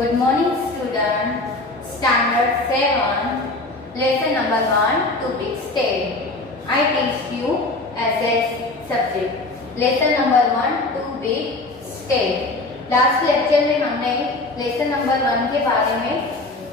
Good morning student. Standard 7. Lesson number 1. Too big state. I teach you SS subject. Lesson number 1. Too big state. Last lecture में हमने lesson number 1 के बारे में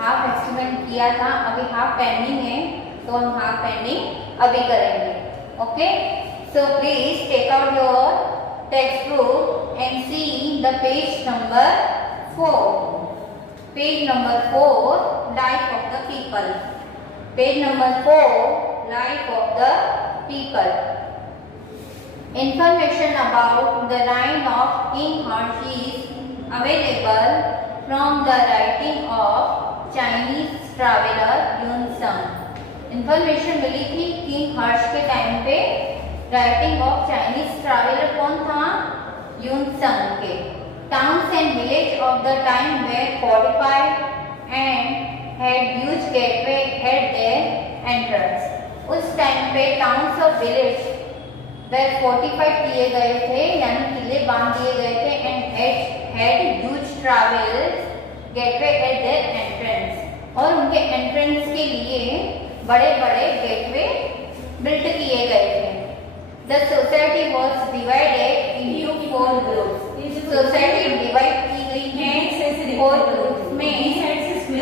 half experiment किया था. अभी half pending है तो हम हाफ पेंडिंग अभी करेंगे. Okay, so please take out your text book and see the page number 4. Page number 4, life of the people. Page number 4, life of the people. Information about the reign of King Harsh is available from the writing of Chinese traveler Yun Sung. Information मिली थी king Harsha के time पे. Writing of Chinese traveller कौन था? यून संग के. Towns and villages of the time were fortified and had huge gateway at their entrance. उस टाइम पे towns और village were fortified किए गए थे, यानी किले बांध दिए गए थे, and had huge travels gateway at their entrance. और उनके entrance के लिए बड़े-बड़े gateway built किए गए थे. The society was divided into 4 groups. Society divide की गई है 4 ग्रुप्स में.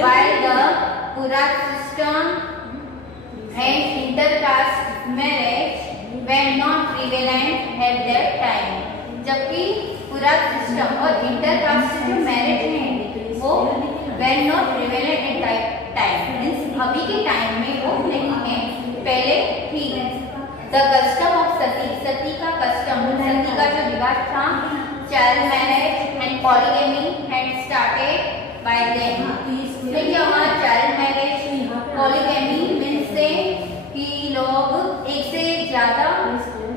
while the Purat system and intercaste marriage were not prevalent at that time. जबकि पुरात सिस्टम और इंटरकास्ट जो मैरिज है वो were not prevalent at that time. Means अभी के टाइम में वो नहीं है, पहले थी. The custom of सती, सती का कस्टम, सती का जो रिवाज था, child marriage and polygamy had started by then. देखिए हमारा child marriage, polygamy means से कि लोग एक से ज़्यादा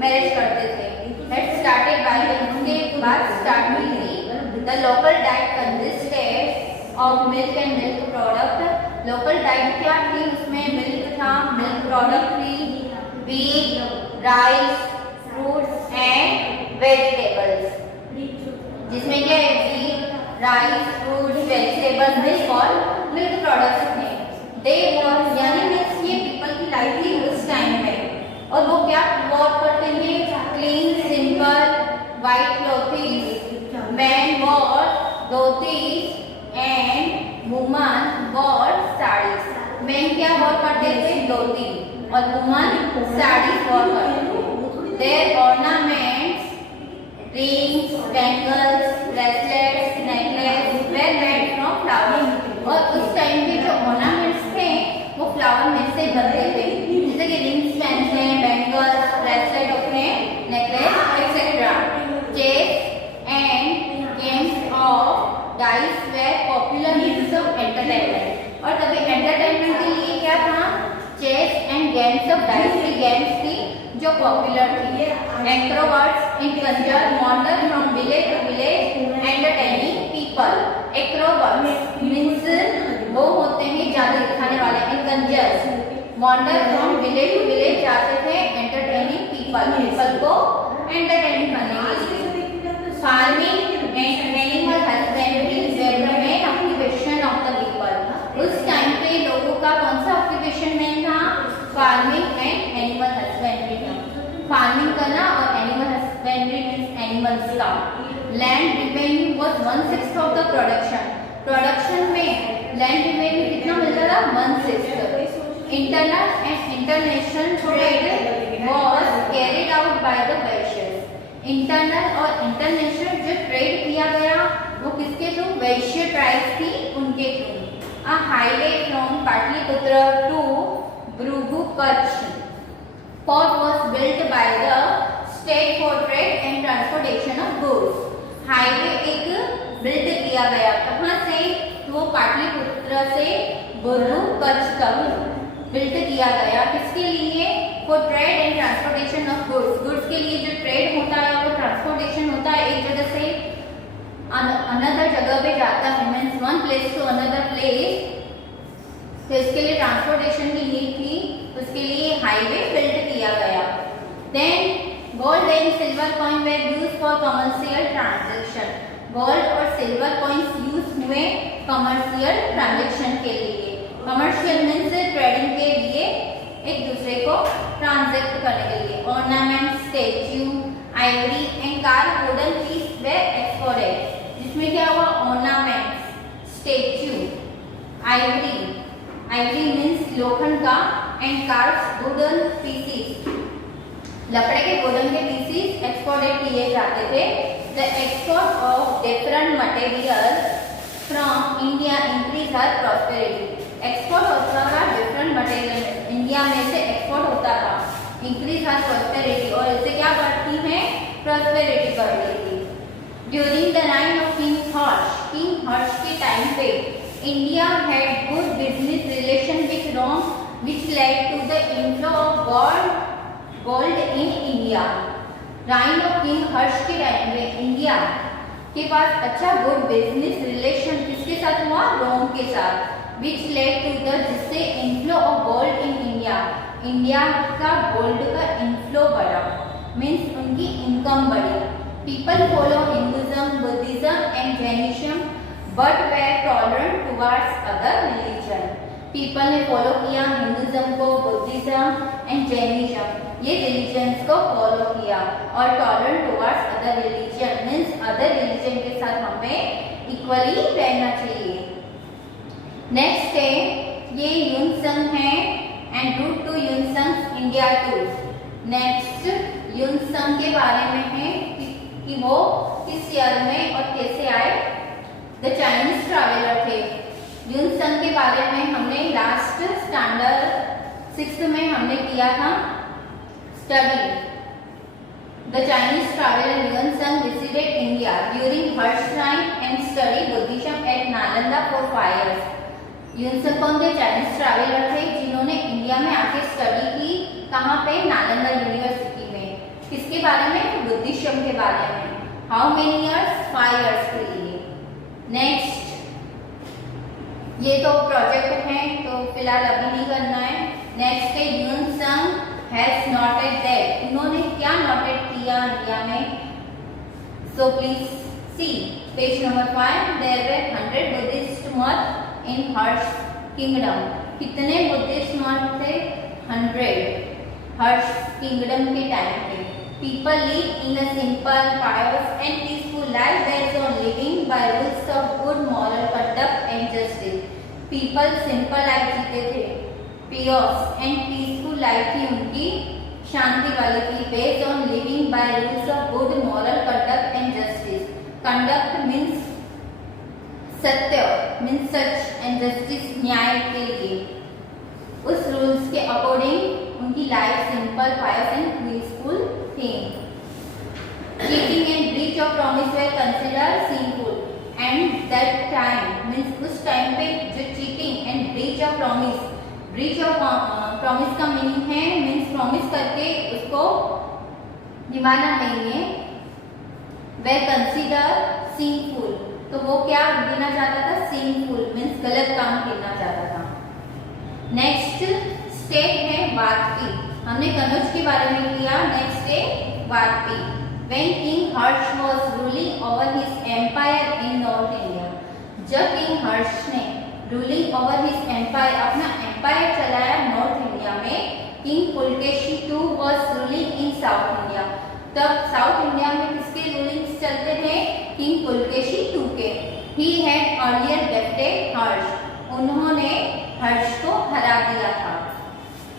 मैरिज करते थे. Had started by then. उसके बाद स्टार्ट हुई थी. The local diet consisted of milk and milk product. Local diet क्या थी? उसमें मिल्क था, मिल्क प्रोडक्ट थी, wheat, rice, fruits and vegetables. जिसमें क्या है? wheat, rice, fruits, vegetables, milk और मिल्क प्रोडक्ट्स थे. दे वर, यानी मीन्स ये पीपल की लाइफ थी उस टाइम में. और वो क्या वॉर करते थे? Clean, simple, white clothing. Man wear dhotis and woman wear saris. Man क्या वॉर करते थे? धोती. और वुमन साड़ी वॉर करते थे. Their ornaments, rings, bangles, bracelets, necklace were made from flowers. और उस टाइम के जो ornaments थे वो फ्लावर में से बनते थे. जैसे कि रिंग्स पहनते हैं, बैंगल्स, ब्रेसलेट होते हैं, necklace etcetera. Chess and games of dice were popular means of entertainment. और तभी एंटरटेनमेंट के लिए क्या था? Chess and games of dice की गेम्स थी जो पॉपुलर थी. एक्रोबैट्स इन कंजर wander from village to village entertaining people. Acrobats means वो होते हैं जादू दिखाने वाले. इन कंजर्स wander from village to village जाते थे entertaining people, people को entertain करने के लिए. Farming and animal husbandry were the main occupation of the people. उस टाइम पे लोगों का कौन सा ऑक्यूपेशन मेन था? फार्मिंग एंड एनिमल हस्बेंड्री था. फार्मिंग करना और एनिमल हस्बेंड्री मींस एनिमल्स का. Land revenue was 1/6 of the production. Production में लैंड रिवेन्यू कितना मिलता था? 1/6. Internal and international trade was carried out by the Vaishyas. Internal और इंटरनेशनल जो ट्रेड किया गया वो किसके थ्रू? वैश्य ट्राइब्स थी उनके through. A highway from Patliputra to Bhrugu, Kutch port was built by the state for trade and transportation of goods. Highway एक build किया गया. कहाँ से? वो पाटलिपुत्र से भुरु कच्छ तक बिल्ड किया गया. किसके लिए? For trade and transportation of goods. Goods के लिए जो ट्रेड होता है वो ट्रांसपोर्टेशन होता है, एक जगह से अनदर जगह पे जाता है, means one place to another place. तो इसके लिए ट्रांसपोर्टेशन की नीड थी, उसके लिए हाईवे बिल्ड किया गया. Then gold and silver coin were used for commercial transaction. Gold और सिल्वर कॉइन्स यूज हुए कमर्शियल ट्रांजैक्शन के लिए। कमर्शियल मीन्स ट्रेडिंग के लिए, एक दूसरे को ट्रांजैक्ट करने के लिए। Ornament, statue, ivory and carve wooden piece were exported. जिसमें क्या हुआ, ऑर्नामेंट्स, स्टैच्यू, आइवरी मीन्स लोखंड का, एंड कार्व्स वुडन पीसेस, लकड़े के वुडन के पीसेस एक्सपोर्टेड किए जाते थे। The export of different material from India increase her prosperity. Export होता था डिफरेंट मटेरियल, इंडिया में से एक्सपोर्ट होता था, इंक्रीज हर प्रॉस्पेरिटी, और इससे क्या बढ़ती है, प्रॉस्पेरिटी बढ़ रही थी। During the reign of king Harsha के टाइम पे India had good business relation with Rome which led to the inflow of gold in India। Reign of king Harsha के टाइम में इंडिया के पास अच्छा गुड बिजनेस रिलेशन किसके साथ हुआ, रोम के साथ। which led to the, जिससे inflow of gold in India, India का गोल्ड का इनफ्लो बढ़ा, मीन्स उनकी इनकम बढ़ी। People follow Hinduism, Buddhism and Jainism but were tolerant towards other religion. People ने फॉलो किया हिंदुइज्म को, बुद्धिज्म एंड जैनिज्म, ये रिलीजन्स को फॉलो किया, और tolerant towards other religion means other religion के साथ हमें इक्वली रहना चाहिए। नेक्स्ट है ये यूनसंग है and route to Hiuen Tsang India tour. Next Hiuen Tsang के बारे में है कि वो किस ईयर में और कैसे आए। द चाइनीज ट्रैवलर थे। यूनसंग के बारे में हमने लास्ट स्टैंडर्ड 6 में हमने किया था study. The Chinese traveller Hiuen Tsang visited India during Harsha time and study Buddhism at Nalanda for 5 years। Hiuen Tsang कौन थे, चाइनीज ट्रैवलर थे जिन्होंने इंडिया में आके स्टडी की, कहाँ पे, नालंदा यूनिवर्सिटी में। किसके बारे में, बुद्धिज्म के बारे में। हाउ मेनी ईयर्स, 5 years के लिए। नेक्स्ट, ये तो प्रोजेक्ट है तो फिलहाल अभी नहीं करना है। नेक्स्ट है यूनसंग हैज नोटेड दैट, उन्होंने क्या नोटेड किया इंडिया में। So please see page number 5। There were 100 Buddhist मठ इन हर्ष किंगडम। कितने बुद्धिस्ट मठ थे, 100 हर्ष किंगडम के टाइम पे। People live in a simple, pious and peaceful life based on living by rules of good moral conduct and justice. People simple life जीते थे, पियस and peaceful life थी उनकी, शांति वाली थी, based on living by rules of good moral conduct and justice. Conduct means सत्य, means सच, and justice न्याय के लिए। उस रूल्स के अकॉर्डिंग उनकी life simple, pious and peaceful थी। Cheating and breach of promise were considered sinful and that time means उस टाइम पे जो cheating and breach of promise, breach of promise का मीनिंग है मीन्स प्रॉमिस करके उसको निभाना नहीं है, वह कंसिडर सिंफुल, तो वो क्या गिना जाता था, सिंफुल मीन्स गलत काम गिना जाता था। नेक्स्ट स्टेट है वाजपेयी, हमने कनौज के बारे में किया। नेक्स्ट है Vajpayee. When King Harsh was ruling over his empire in North India, जब किंग हर्ष ने रूलिंग ओवर हिज एम्पायर, अपना एम्पायर चलाया नॉर्थ इंडिया में, king Pulakeshi II was ruling in south India. तब साउथ इंडिया में किसके रूलिंग्स चलते थे, किंग पुलकेशी II के। He had earlier defeated Harsha, उन्होंने हर्ष को हरा दिया था।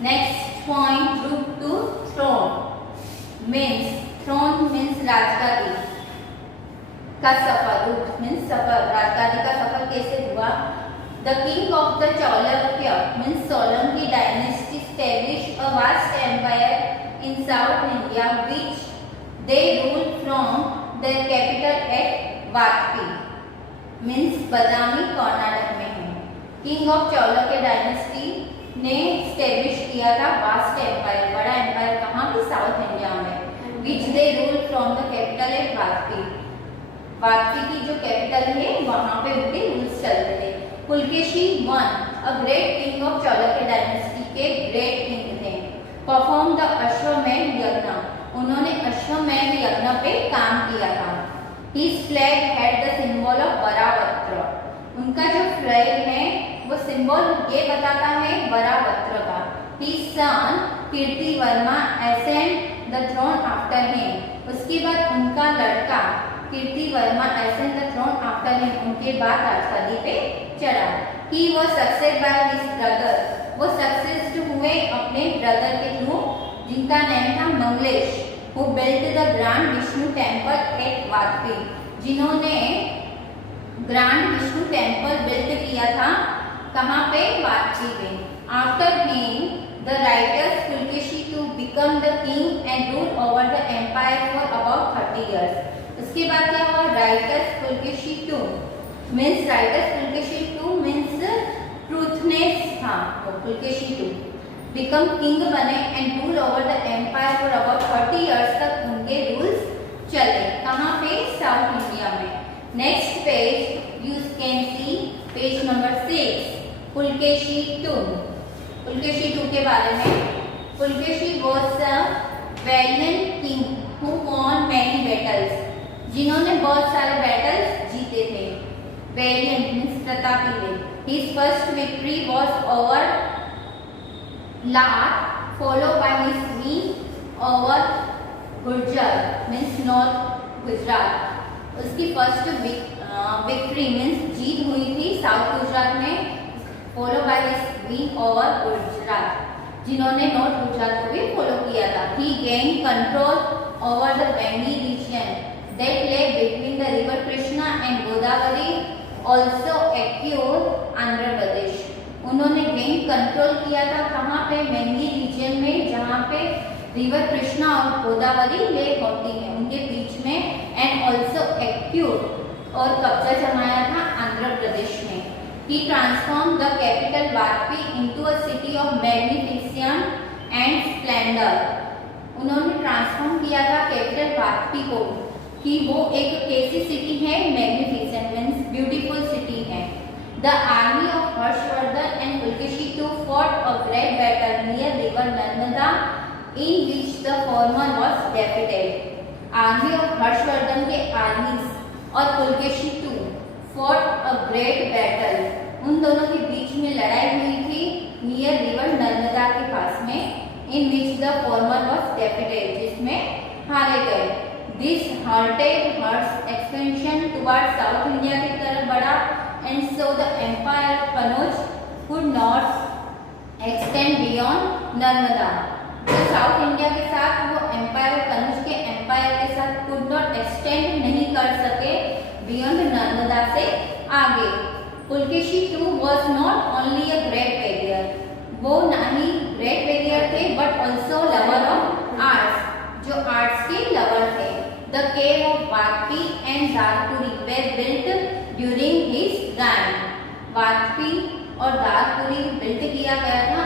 Next point, route to throne means, throne means राजगादी का सफर, रूट मीन्स सफर, राजगादी का सफर कैसे हुआ। The king of the Chalukya means Solanki dynasty established a vast empire in South India which they ruled from their capital at Vajpayee means Badami Karnataka में है। King of Chalukya dynasty ने establish किया था वास्ट एम्पायर, बड़ा एम्पायर, कहाँ पे, साउथ इंडिया में। Which they rule from the capital at Vajpayee, Vajpayee की जो कैपिटल है वहां पे उनके रूल्स चलते थे। Pulakeshi I, a great king of Chalukya dynasty के ग्रेट किंग थे। परफॉर्म द अश्वमेध यज्ञ, उन्होंने अश्वमेध यज्ञ पे काम किया था। His flag had the symbol of बरावत्र। उनका जो फ्लैग है वो सिंबल ये बताता है बरावत्र का। His son Kirti Verma ascended the throne after him। उसके बाद उनका लड़का कीर्ति Verma ascended the throne after him, उनके बाद राजगद्दी पे चढ़ा। He was succeeded by his brother। वो सक्सेस्ड हुए अपने ब्रदर के थ्रू, जिनका नाम था Manglesh, who built the Grand Vishnu Temple at Vajpayee, जिन्होंने ग्रैंड विष्णु टेम्पल बिल्ड किया था, कहाँ पे? वाजपेयी में। After him the writers Pulakeshi two become the king and rule over the empire for about 30 years। उसके बाद क्या हुआ? Writers Pulakeshi two means truthness था, तो पुलकेशी टू बिकम किंग बने and rule over the empire for about 30 years तक उनके rules चले। कहाँ पे? साउथ इंडिया में। Next page you can see page number 6, Pulakeshi two. Pulakeshi two के बारे में, Pulakeshi was a valiant king who won many battles, जिन्होंने बहुत सारे बैटल्स जीते थे। वैलिएंट मीन्स प्रतापी। His first victory was over Lat, follow by his win over Gurjar means north Gujarat. उसकी फर्स्ट विक्ट्री मीन्स जीत हुई थी साउथ गुजरात में, follow by his win over Gujarat, जिन्होंने नॉर्थ गुजरात को भी फॉलो किया था। He gain control over the बेंगी region that lay between the river Krishna and Godavari, also acquire Andhra Pradesh. उन्होंने गेन कंट्रोल किया था कहाँ पे? बेंगी रीजन में, जहाँ पे रिवर कृष्णा और गोदावरी लेक होती है उनके बीच में, एंड ऑल्सो एक्यूर और कब्जा जमाया था आंध्र प्रदेश में। He transformed the capital Vapi into a city of magnificence and splendor। उन्होंने ट्रांसफॉर्म किया था कैपिटल वापी को कि वो एक कैसी सिटी है? मैग्निफिसेंट मीन्स ब्यूटीफुल सिटी है। The army of Harshvardhan and Pulkeshi II fought a great battle near river Narmada in which the former was defeated। Army of Harshvardhan के आर्मीज और Pulakeshi II fought a great battle, उन दोनों के बीच में लड़ाई हुई थी नियर रिवर नर्मदा के पास में, in which the former was defeated, जिसमें हारे गए। This halted Harsh's expansion towards South India की तरफ बढ़ा, and so the empire of Kanauj could not extend beyond Narmada. जो साउथ इंडिया के साथ वो एम्पायर कनुज के एम्पायर के साथ कुड नॉट एक्सटेंड नहीं कर सके बियॉन्ड नर्मदा से आगे। Pulakeshi II was not only a great warrior, वो ना ही ग्रेट वॉरियर थे but also lover of arts, जो आर्ट्स के लवर थे। The cave of Vajpayee and Darpuri were built during his reign। Vajpayee और दारपुरी बिल्ड किया गया था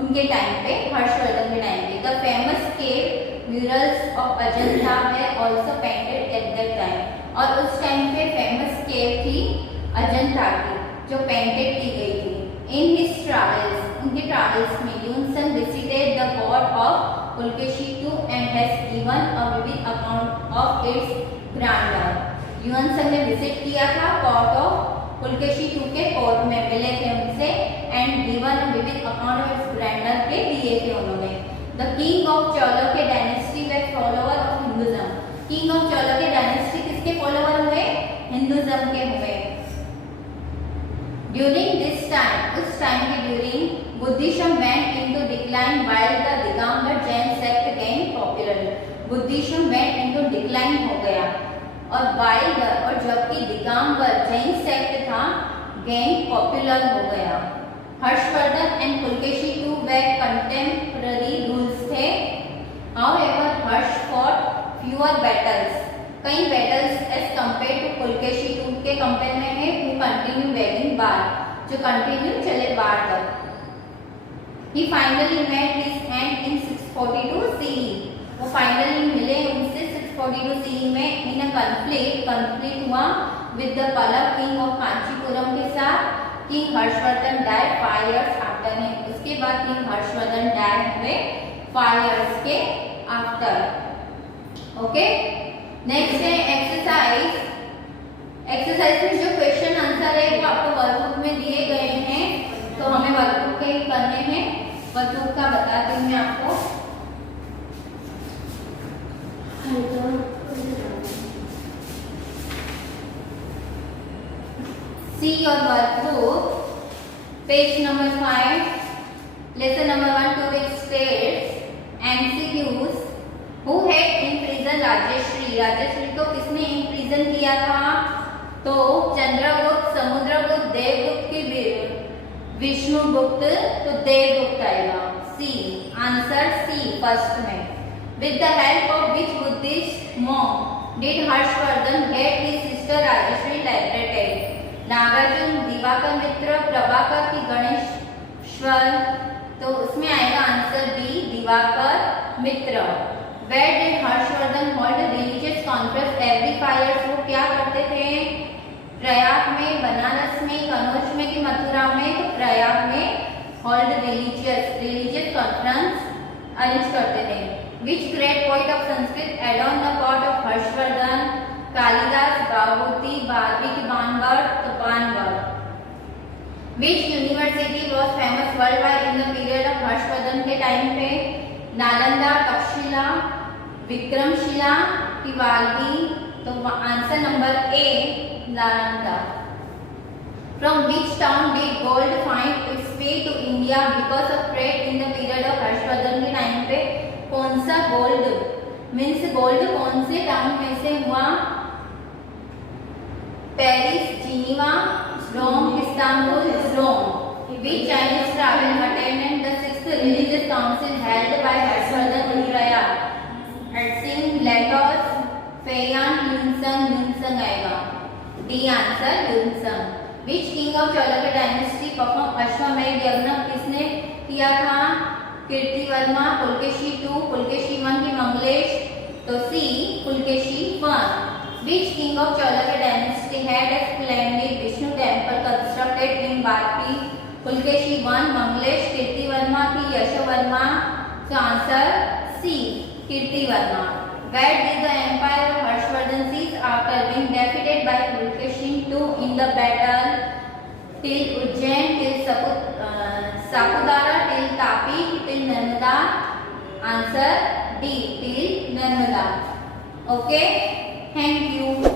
उनके टाइम पे, हर्षवर्धन के टाइम पे। The famous cave murals of Ajanta were also painted at that time। और उस टाइम पे फेमस केव थी अजंता की जो पेंटेड की गई थी। इन हिज ट्रैवल्स, उनके ट्रैवल्स में Hiuen Tsang visited the court of Pulakeshi II and has given a vivid account of its grandeur. Hiuen Tsang ने विजिट किया था कोर्ट ऑफ पुलकेशी II के कोर्ट में, मिले थे उनसे, and given a vivid account of its grandeur के दिए थे उन्होंने। The king of Chalukya dynasty were follower of Hinduism. King of Chalukya dynasty किसके फॉलोअर हुए? हिंदुइज्म के हुए। During this time, उस टाइम के during Buddhism went into decline while the Digambar Jain sect gained popularity। Buddhism went into decline हो गया और while और जबकि दिगंबर जैन सेक्ट था gained popular हो गया। Harshavardhan and Pulakeshi II were contemporary rules थे। However, Harsha fought fewer battles, कई battles as compare to Pulakeshi II के कंपेयर में है who continue waging war, जो कंटिन्यू चले वार तक। He finally met his end in 642 CE। वो फाइनली मिले उनसे 642 CE में इन अ कॉन्फ्लिक्ट हुआ with the Pallava king of Kanchipuram के साथ। King Harshavardhan died 5 years after him. उसके बाद किंग हर्षवर्धन डाइड हुए 5 years के आफ्टर। ओके, नेक्स्ट है एक्सरसाइज। एक्सरसाइज में जो क्वेश्चन आंसर है वो आपको वर्कबुक में दिए गए हैं, तो हमें वर्कबुक के करने हैं। वर्कबुक का बताती हूँ मैं आपको। See your workbook, page number 5, lesson number 1 to which states MCQs. Who had imprisoned Rajshree? Rajshree को किसने इम्प्रिजन किया था? तो चंद्रगुप्त, समुद्रगुप्त, देवगुप्त की विष्णुगुप्त, तो देवगुप्त आएगा। सी आंसर सी फर्स्ट में। With the help of which Buddhist monk did Harshvardhan get his sister Rajeshri liberated? Nagarjuna, Divakar Mitra, Prabhakar की गणेश्वर, तो उसमें आएगा answer B Divakar Mitra. Where did Harshavardhan hold religious conference every 5 years? वो क्या करते थे? प्रयाग में, बनारस में, कनौज में कि मथुरा में? तो प्रयाग में hold religious conference अरेंज करते थे। Which great poet of Sanskrit adorned the court of Harshvardhan? Kalidas, बागवती, Valmiki, Bangarh, तो Bangarh. Which university was famous worldwide in the period of Harshvardhan के टाइम पे? नालंदा, तक्षशिला, विक्रमशिला कि वाल्मीकि, तो answer number A Nalanda. From which town did gold find its way to India because of trade in the period of Harshvardhan के time पे? कौन सा gold means gold कौन से टाउन में से हुआ? Paris, Geneva, Rome, Istanbul, Rome. Which Chinese travel attended the 6th religious council held by Harshvardhan in Prayag? Hetsing, Latos, Feiyan, Yunzheng, Yunzheng आएगा। D answer Yunzheng। Which king of Cholaka dynasty performed अश्वमेध यज्ञ? किसने किया था? कीर्तिवर्मा, पुलकेशी 2, पुलकेशी 1 की मंगलेश, तो सी Pulakeshi 1। Which king of Cholaka dynasty had a splendid Vishnu temple constructed in Vapi? Pulakeshi 1, Manglesh, Kirtivarma की यशोवर्मा, तो answer C Kirtivarma. Where did the empire of Harshvardhan cease after being defeated by Pulkeshi 2 in the battle? Till Ujjain, till Sapudara, till Tapi, till Narmada? Answer D till Narmada। Okay, thank you।